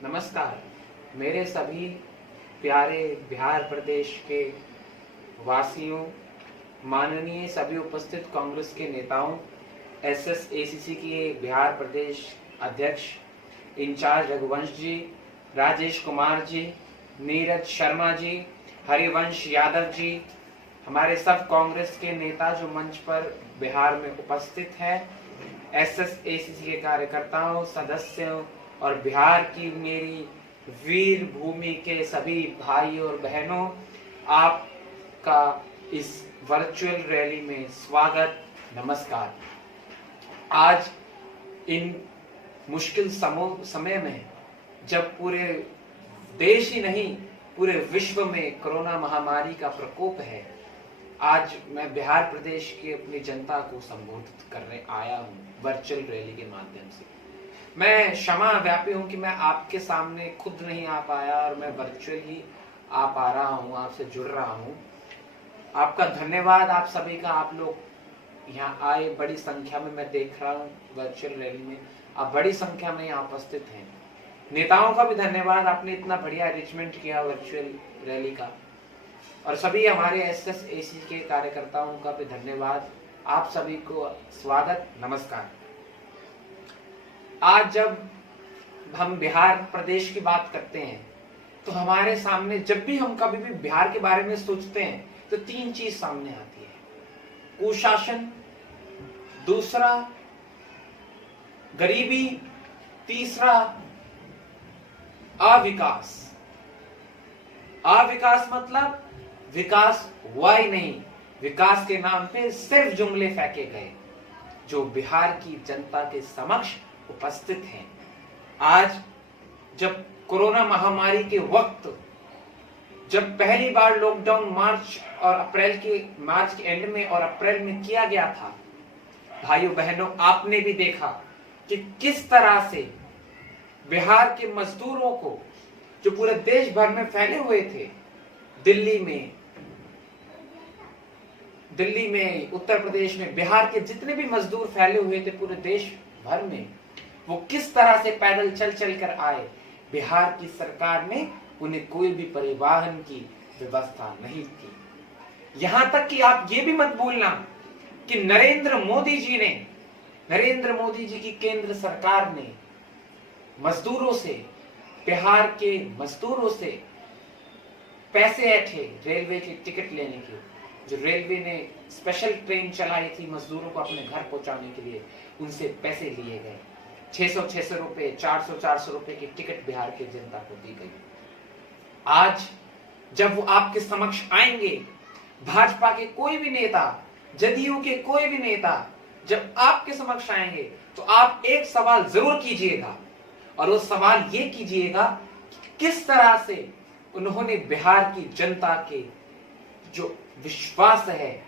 नमस्कार। मेरे सभी प्यारे बिहार प्रदेश के वासियों, माननीय सभी उपस्थित कांग्रेस के नेताओं, एसएसएसीसी के बिहार प्रदेश अध्यक्ष इंचार्ज रघुवंश जी, राजेश कुमार जी, नीरज शर्मा जी, हरिवंश यादव जी, हमारे सब कांग्रेस के नेता जो मंच पर बिहार में उपस्थित हैं, एसएसएसीसी के कार्यकर्ताओं, सदस्यों और बिहार की मेरी वीर भूमि के सभी भाइयों और बहनों, आपका इस वर्चुअल रैली में स्वागत, नमस्कार। आज इन मुश्किल समय में जब पूरे देश ही नहीं पूरे विश्व में कोरोना महामारी का प्रकोप है, आज मैं बिहार प्रदेश की अपनी जनता को संबोधित करने आया हूं वर्चुअल रैली के माध्यम से। मैं क्षमा व्यापी हूं कि मैं आपके सामने खुद नहीं आ पाया और मैं वर्चुअली आ पा रहा हूं, आपसे जुड़ रहा हूं। आपका धन्यवाद आप सभी का। आप लोग यहाँ आए, बड़ी संख्या में मैं देख रहा हूँ वर्चुअल रैली में, आप बड़ी संख्या में यहाँ उपस्थित हैं। नेताओं का भी धन्यवाद, आपने इतना बढ़िया अरेंजमेंट किया वर्चुअल रैली का। और सभी हमारे एसएसएसी के कार्यकर्ताओं का भी धन्यवाद। आप सभी को स्वागत, नमस्कार। आज जब हम बिहार प्रदेश की बात करते हैं तो हमारे सामने, जब भी हम कभी भी बिहार के बारे में सोचते हैं तो तीन चीज सामने आती है। कुशासन, दूसरा गरीबी, तीसरा अविकास। अविकास मतलब विकास हुआ ही नहीं, विकास के नाम पे सिर्फ जुमले फेंके गए जो बिहार की जनता के समक्ष उपस्थित हैं। आज जब कोरोना महामारी के वक्त, जब पहली बार लॉकडाउन मार्च के एंड में और अप्रैल में किया गया था, भाइयों बहनों, आपने भी देखा कि किस तरह से बिहार के मजदूरों को, जो पूरे देश भर में फैले हुए थे, दिल्ली में, उत्तर प्रदेश में, बिहार के जितने भी मजदूर फैले हुए थे पूरे देश भर में, वो किस तरह से पैदल चल चल कर आए। बिहार की सरकार ने उन्हें कोई भी परिवहन की व्यवस्था नहीं थी। यहां तक कि आप ये भी मत भूलना कि नरेंद्र मोदी जी की केंद्र सरकार ने मजदूरों से, बिहार के मजदूरों से पैसे ऐंठे रेलवे की टिकट लेने के। जो रेलवे ने स्पेशल ट्रेन चलाई थी मजदूरों को अपने घर पहुंचाने के लिए, उनसे पैसे लिए गए। 600 रुपए, 400 रुपए की टिकट बिहार की जनता को दी गई। आज जब वो आपके समक्ष आएंगे, भाजपा के कोई भी नेता, जदयू के कोई भी नेता जब आपके समक्ष आएंगे तो आप एक सवाल जरूर कीजिएगा, और वो सवाल ये कीजिएगा कि किस तरह से उन्होंने बिहार की जनता के जो विश्वास है,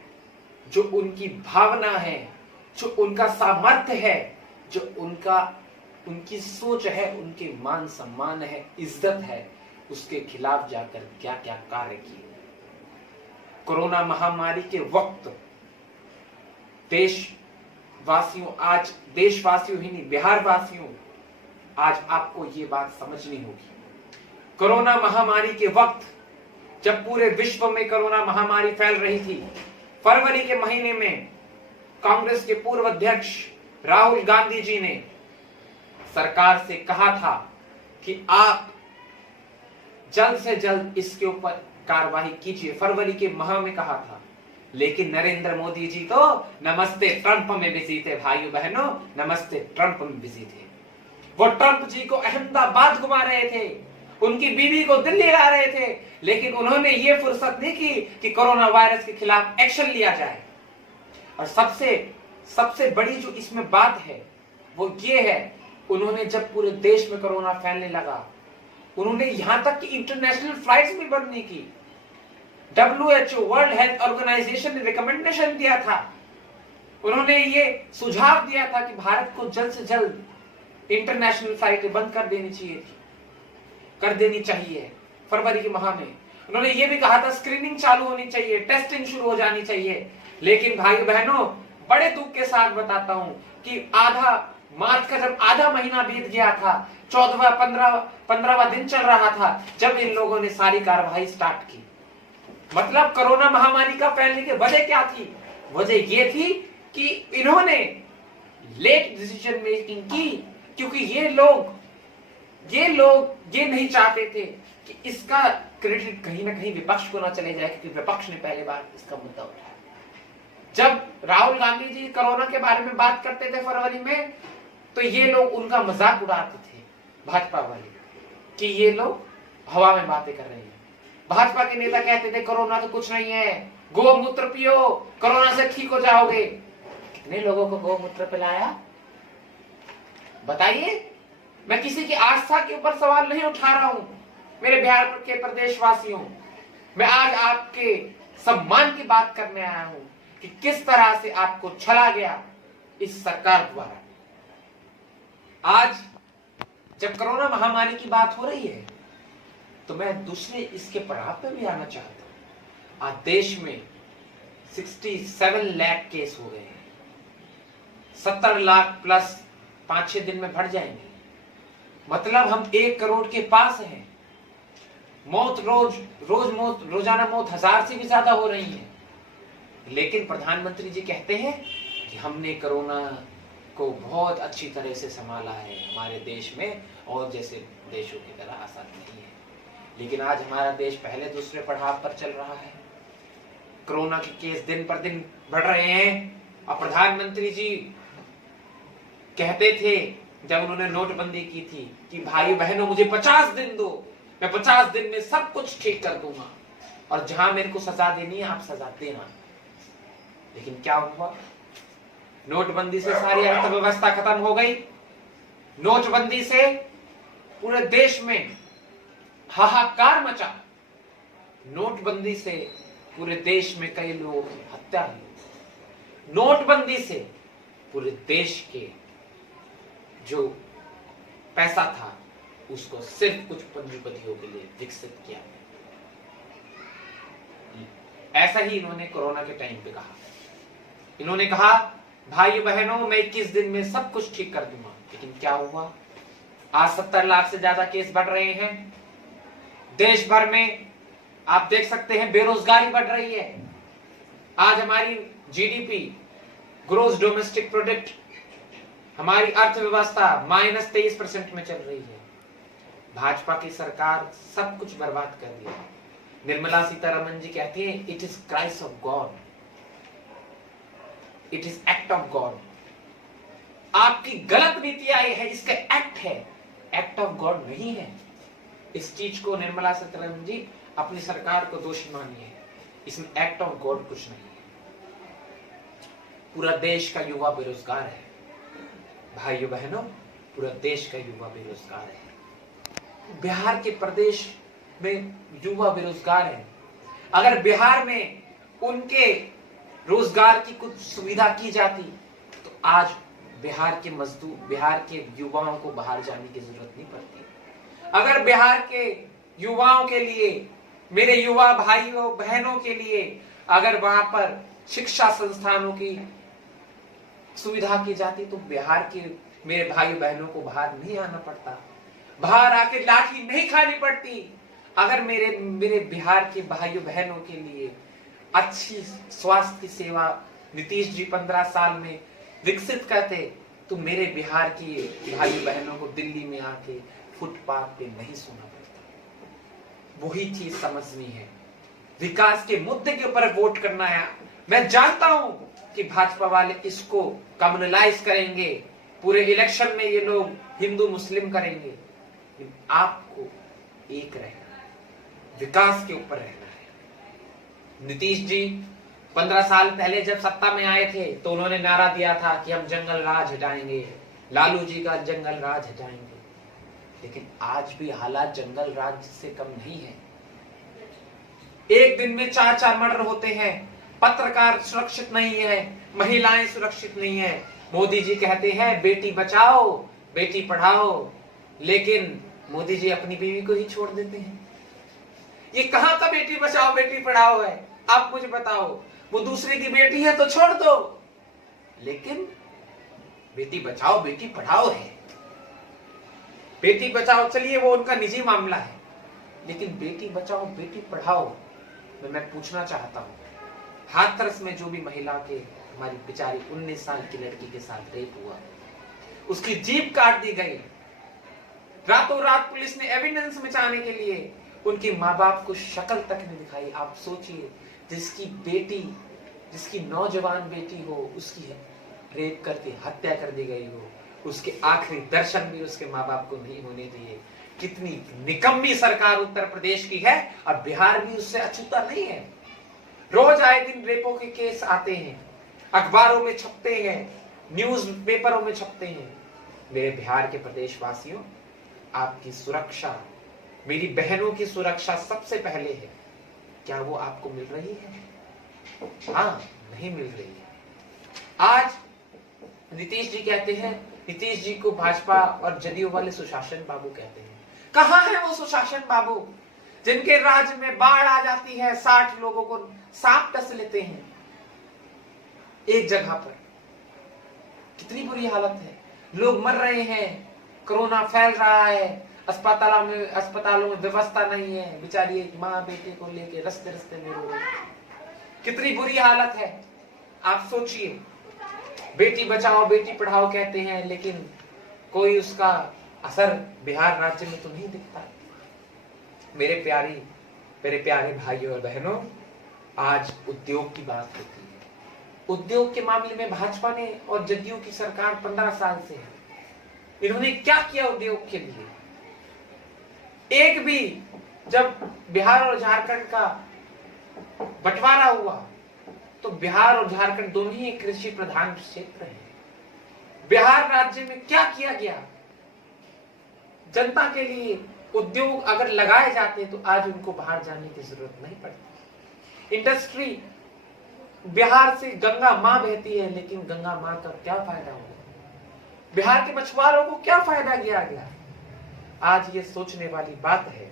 जो उनकी भावना है, जो उनका सामर्थ्य है, जो उनकी सोच है, उनके मान सम्मान है, इज्जत है, उसके खिलाफ जाकर क्या क्या कार्य किए। कोरोना महामारी के वक्त देशवासियों ही नहीं, बिहार वासियों, आज आपको ये बात समझनी होगी। कोरोना महामारी के वक्त जब पूरे विश्व में कोरोना महामारी फैल रही थी, फरवरी के महीने में कांग्रेस के पूर्व अध्यक्ष राहुल गांधी जी ने सरकार से कहा था कि आप जल्द से जल्द इसके ऊपर कार्रवाई कीजिए। फरवरी के माह में कहा था, लेकिन नरेंद्र मोदी जी तो नमस्ते ट्रंप में बिजी थे। भाइयों बहनों, नमस्ते ट्रंप में बिजी थे। वो ट्रंप जी को अहमदाबाद घुमा रहे थे, उनकी बीवी को दिल्ली ला रहे थे, लेकिन उन्होंने ये फुर्सत नहीं की कि कोरोना वायरस के खिलाफ एक्शन लिया जाए। और सबसे बड़ी जो इसमें बात है वो ये है, उन्होंने जब पूरे देश में कोरोना फैलने लगा, उन्होंने यहां तक कि इंटरनेशनल फ्लाइट्स भी बंद नहीं की। WHO, वर्ल्ड हेल्थ ऑर्गेनाइजेशन ने रिकमेंडेशन दिया था, उन्होंने ये सुझाव दिया था कि भारत को जल्द से जल्द इंटरनेशनल फ्लाइटें बंद कर देनी चाहिए। फरवरी के माह में उन्होंने ये भी कहा था स्क्रीनिंग चालू होनी चाहिए, टेस्टिंग शुरू हो जानी चाहिए। लेकिन भाई बहनों, बड़े दुख के साथ बताता हूं कि आधा मार्च का जब आधा महीना बीत गया था, 14वां 15वां दिन चल रहा था, जब इन लोगों ने सारी कार्रवाई स्टार्ट की। मतलब कोरोना महामारी का फैलने की वजह क्या थी? वजह ये थी कि इन्होंने लेट डिसीजन मेकिंग की, क्योंकि ये लोग ये नहीं चाहते थे कि इसका क्रेडिट कहीं ना कहीं विपक्ष को ना चले जाए, क्योंकि विपक्ष ने पहले बार इसका मुद्दा उठाया। जब राहुल गांधी जी कोरोना के बारे में बात करते थे फरवरी में, तो ये लोग उनका मजाक उड़ाते थे, भाजपा वाले, कि ये लोग हवा में बातें कर रहे हैं। भाजपा के नेता कहते थे कोरोना तो कुछ नहीं है, गोमूत्र पियो, कोरोना से ठीक हो जाओगे। कितने लोगों को गोमूत्र पिलाया बताइए? मैं किसी की आस्था के ऊपर सवाल नहीं उठा रहा हूं। मेरे बिहार के प्रदेशवासियों, मैं आज आपके सम्मान की बात करने आया हूं कि किस तरह से आपको छला गया इस सरकार द्वारा। आज जब कोरोना महामारी की बात हो रही है, तो मैं दूसरे इसके प्रभाव पे भी आना चाहता हूं। आज देश में 67 लाख केस हो गए हैं, 70 लाख प्लस 5-6 दिन में बढ़ जाएंगे। मतलब हम 1 करोड़ के पास हैं। मौत रोजाना मौत 1000 से भी ज्यादा हो रही है। लेकिन प्रधानमंत्री जी कहते हैं कि हमने कोरोना को बहुत अच्छी तरह से संभाला है, हमारे देश में और जैसे देशों की तरह आसान नहीं है। लेकिन आज हमारा देश पहले दूसरे पड़ाव पर चल रहा है। कोरोना के केस दिन पर दिन बढ़ रहे हैं। और प्रधानमंत्री जी कहते थे जब उन्होंने नोटबंदी की थी कि भाई बहनों मुझे 50 दिन दो, मैं 50 दिन में सब कुछ ठीक कर दूंगा, और जहां मेरे को सजा देनी है आप सजा देना। लेकिन क्या हुआ? नोटबंदी से सारी अर्थव्यवस्था खत्म हो गई। नोटबंदी से पूरे देश में हाहाकार मचा। नोटबंदी से पूरे देश में कई लोगों की हत्या हुई। नोटबंदी से पूरे देश के जो पैसा था उसको सिर्फ कुछ पूंजीपतियों के लिए विकसित किया। ऐसा ही इन्होंने कोरोना के टाइम पे कहा। इन्होंने कहा भाई बहनों मैं 21 दिन में सब कुछ ठीक कर दूंगा। लेकिन क्या हुआ? आज 70 लाख से ज्यादा केस बढ़ रहे हैं। देश भर में आप देख सकते हैं बेरोजगारी बढ़ रही है। आज हमारी जीडीपी, ग्रोस डोमेस्टिक प्रोडक्ट, हमारी अर्थव्यवस्था -23% में चल रही है। भाजपा की सरकार सब कुछ बर्बाद कर दिया। निर्मला सीतारमण जी कहती हैं it is Christ of God, it is act of God. आपकी गलत नीति आई है, इसका एक्ट है, एक्ट ऑफ गॉड नहीं है। इस चीज को निर्मला सीतारमण जी अपनी सरकार को दोषी मानिए। इसमें एक्ट ऑफ गॉड कुछ नहीं है। पूरा देश का युवा बेरोजगार है भाइयों बहनों, पूरा देश का युवा बेरोजगार है। बिहार के प्रदेश में युवा बेरोजगार है। अगर बिहार में उनके रोजगार की कुछ सुविधा की जाती तो आज बिहार के मजदूर, बिहार के युवाओं को बाहर जाने की जरूरत नहीं पड़ती। अगर बिहार के युवाओं के लिए, मेरे युवा भाइयों बहनों के लिए अगर वहां पर शिक्षा संस्थानों की सुविधा की जाती तो बिहार के मेरे भाई बहनों को बाहर नहीं आना पड़ता, बाहर आके लाठी नहीं खानी पड़ती। अगर मेरे बिहार के भाइयों बहनों के लिए अच्छी स्वास्थ्य की सेवा नीतीश जी 15 साल में विकसित करते तो मेरे बिहार की भाइयों बहनों को दिल्ली में आके फुटपाथ पे नहीं सोना पड़ता। वही चीज समझनी है। विकास के मुद्दे के ऊपर वोट करना है। मैं जानता हूं कि भाजपा वाले इसको कम्युनलाइज करेंगे, पूरे इलेक्शन में ये लोग हिंदू मुस्लिम करेंगे। लेकिन आपको एक रहना है, विकास के ऊपर रहना है। नीतीश जी 15 साल पहले जब सत्ता में आए थे तो उन्होंने नारा दिया था कि हम जंगल राज हटाएंगे, लालू जी का जंगल राज हटाएंगे। लेकिन आज भी हालात जंगल राज से कम नहीं है। एक दिन में 4-4 मर्डर होते हैं, पत्रकार सुरक्षित नहीं है, महिलाएं सुरक्षित नहीं है। मोदी जी कहते हैं बेटी बचाओ बेटी पढ़ाओ, लेकिन मोदी जी अपनी बीवी को ही छोड़ देते हैं। ये कहां का बेटी बचाओ बेटी पढ़ाओ है? आप मुझे बताओ। वो दूसरे की बेटी है तो छोड़ दो, लेकिन बेटी बचाओ बेटी पढ़ाओ है। बेटी बचाओ चलिए वो उनका निजी मामला है, लेकिन बेटी बचाओ बेटी पढ़ाओ में मैं पूछना चाहता हूं, हाथरस में जो भी महिला के हमारी बेचारी 19 साल की लड़की के साथ रेप हुआ, उसकी जीभ काट दी गई, रातों रात पुलिस ने एविडेंस बचाने के लिए उनके माँ बाप को शक्ल तक नहीं दिखाई। आप सोचिए, जिसकी बेटी, जिसकी नौजवान बेटी हो, उसकी रेप करके हत्या कर दी गई हो, उसके आखिरी दर्शन भी उसके माँ बाप को नहीं होने दिए। कितनी निकम्मी सरकार उत्तर प्रदेश की है, और बिहार भी उससे अछूता नहीं है। रोज आए दिन रेपों के केस आते हैं, अखबारों में छपते हैं, न्यूज पेपरों में छपते हैं। मेरे बिहार के प्रदेशवासियों, आपकी सुरक्षा, मेरी बहनों की सुरक्षा सबसे पहले है। क्या वो आपको मिल रही है? हाँ, नहीं मिल रही है। आज नीतीश जी कहते हैं, नीतीश जी को भाजपा और जदयू वाले सुशासन बाबू कहते हैं। कहां है वो सुशासन बाबू जिनके राज्य में बाढ़ आ जाती है, 60 लोगों को सांप डस लेते हैं एक जगह पर? कितनी बुरी हालत है, लोग मर रहे हैं, कोरोना फैल रहा है, अस्पतालों में व्यवस्था नहीं है, बेचारी एक माँ बेटे को लेके रास्ते रास्ते में रो रही है। कितनी बुरी हालत है। आप सोचिए, बेटी बचाओ बेटी पढ़ाओ कहते हैं, लेकिन कोई उसका असर बिहार राज्य में तो नहीं दिखता। मेरे प्यारे भाइयों और बहनों, आज उद्योग की बात होती है। उद्योग के मामले में भाजपा ने और जदयू की सरकार 15 साल से है। इन्होंने क्या किया उद्योग के लिए? एक भी, जब बिहार और झारखंड का बंटवारा हुआ तो बिहार और झारखंड दोनों ही कृषि प्रधान क्षेत्र हैं। बिहार राज्य में क्या किया गया जनता के लिए? उद्योग अगर लगाए जाते तो आज उनको बाहर जाने की जरूरत नहीं पड़ती। इंडस्ट्री, बिहार से गंगा मां बहती है, लेकिन गंगा मां का क्या फायदा हुआ? बिहार के मछुआरों को क्या फायदा किया गया? आज ये सोचने वाली बात है।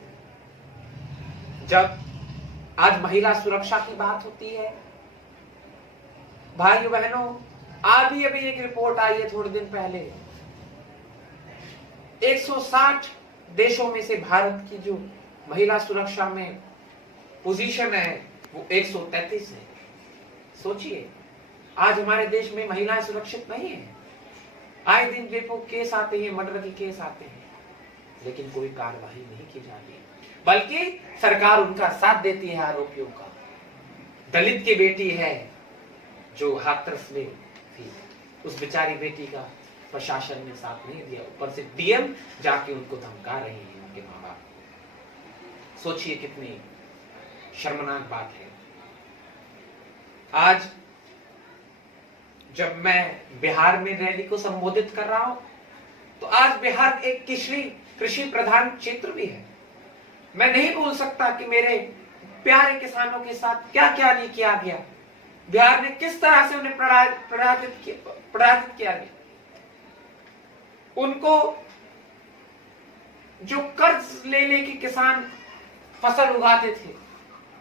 जब आज महिला सुरक्षा की बात होती है, भाइयों बहनों, अभी एक रिपोर्ट आई है थोड़े दिन पहले, 160 देशों में से भारत की जो महिला सुरक्षा में पोजीशन है वो 133 है। सोचिए, आज हमारे देश में महिलाएं सुरक्षित नहीं है। आए दिन रेपो केस आते हैं, मर्डर के केस आते हैं, लेकिन कोई कार्रवाई नहीं की जाती, बल्कि सरकार उनका साथ देती है आरोपियों का। दलित की बेटी है जो हाथरस में थी, उस बेचारी बेटी का प्रशासन ने साथ नहीं दिया, ऊपर से डीएम जाके उनको धमका रहे हैं उनके माँ बाप। सोचिए कितनी शर्मनाक बात है। आज जब मैं बिहार में रैली को संबोधित कर रहा हूं, तो आज बिहार एक कृषि प्रधान क्षेत्र भी है। मैं नहीं बोल सकता कि मेरे प्यारे किसानों के साथ क्या क्या नहीं किया गया, बिहार ने किस तरह से उन्हें पराजित किया गया। उनको जो कर्ज ले लेके किसान फसल उगाते थे,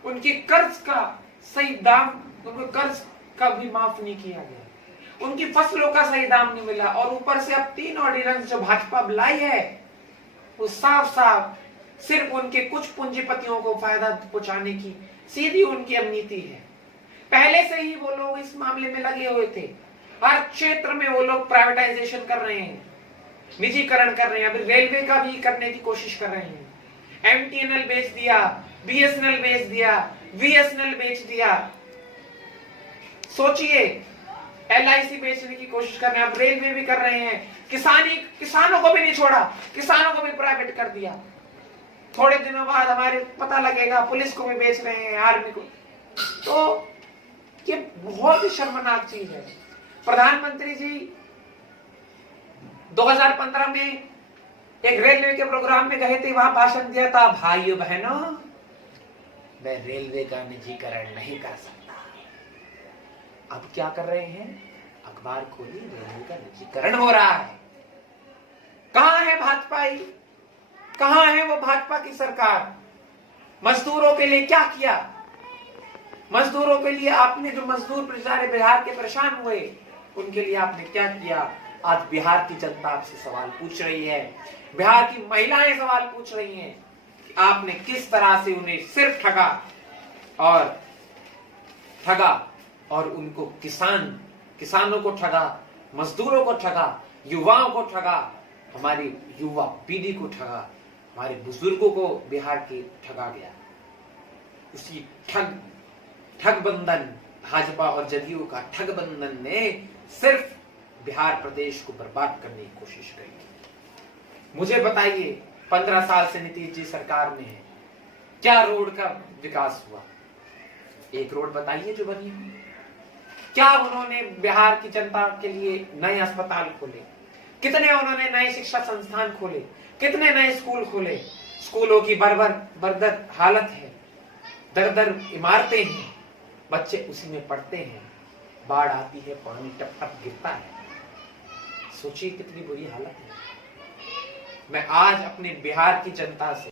उनके कर्ज का सही दाम, उनको कर्ज का भी माफ नहीं किया गया, उनकी फसलों का सही दाम नहीं मिला, और ऊपर से अब 3 ऑर्डिनेंस जो भाजपा लाई है वो साफ साफ सिर्फ उनके कुछ पूंजीपतियों को फायदा पहुंचाने की सीधी उनकी अब नीति है। पहले से ही वो लोग इस मामले में लगे हुए थे। हर क्षेत्र में वो लोग प्राइवेटाइजेशन कर रहे हैं, निजीकरण कर रहे हैं। अभी रेलवे का भी करने की कोशिश कर रहे हैं। एमटीएनएल बेच दिया, बीएसएनएल बेच दिया, वीएसएनएल बेच दिया। सोचिए, एलआईसी बेचने की कोशिश कर रहे हैं, अब रेलवे भी कर रहे हैं। किसानों को भी नहीं छोड़ा, किसानों को भी प्राइवेट कर दिया। थोड़े दिनों बाद हमारे पता लगेगा पुलिस को भी बेच रहे हैं, आर्मी को। तो ये बहुत ही शर्मनाक चीज है। प्रधानमंत्री जी 2015 में एक रेलवे के प्रोग्राम में गए थे, वहां भाषण दिया था, भाइयों बहनों, मैं रेलवे का निजीकरण नहीं कर सकता। अब क्या कर रहे हैं? अखबार खोली, रेलवे का निजीकरण हो रहा है। कहां है भाजपा? कहां है वो भाजपा की सरकार? मजदूरों के लिए क्या किया? मजदूरों के लिए आपने, जो मजदूर बेचारे बिहार के परेशान हुए, उनके लिए आपने क्या किया? आज बिहार की जनता आपसे सवाल पूछ रही है, बिहार की महिलाएं सवाल पूछ रही हैं कि आपने किस तरह से उन्हें सिर्फ ठगा और उनको किसानों को ठगा, मजदूरों को ठगा, युवाओं को ठगा, हमारी युवा पीढ़ी को ठगा, हमारे बुजुर्गों को बिहार के ठगा गया। उसी ठग बंधन, भाजपा और जदयू का ठग बंधन ने सिर्फ बिहार प्रदेश को बर्बाद करने की कोशिश करी। मुझे बताइए, 15 साल से नीतीश जी सरकार में है, क्या रोड का विकास हुआ? एक रोड बताइए जो बनी हुई। क्या उन्होंने बिहार की जनता के लिए नए अस्पताल खोले? कितने उन्होंने नए शिक्षा संस्थान खोले? कितने नए स्कूल खोले? स्कूलों की बर्बाद हालत है, दर इमारतें हैं, बच्चे उसी में पढ़ते हैं, बाढ़ आती है, पानी टप टप गिरता है। सोचिए कितनी बुरी हालत है। मैं आज अपने बिहार की जनता से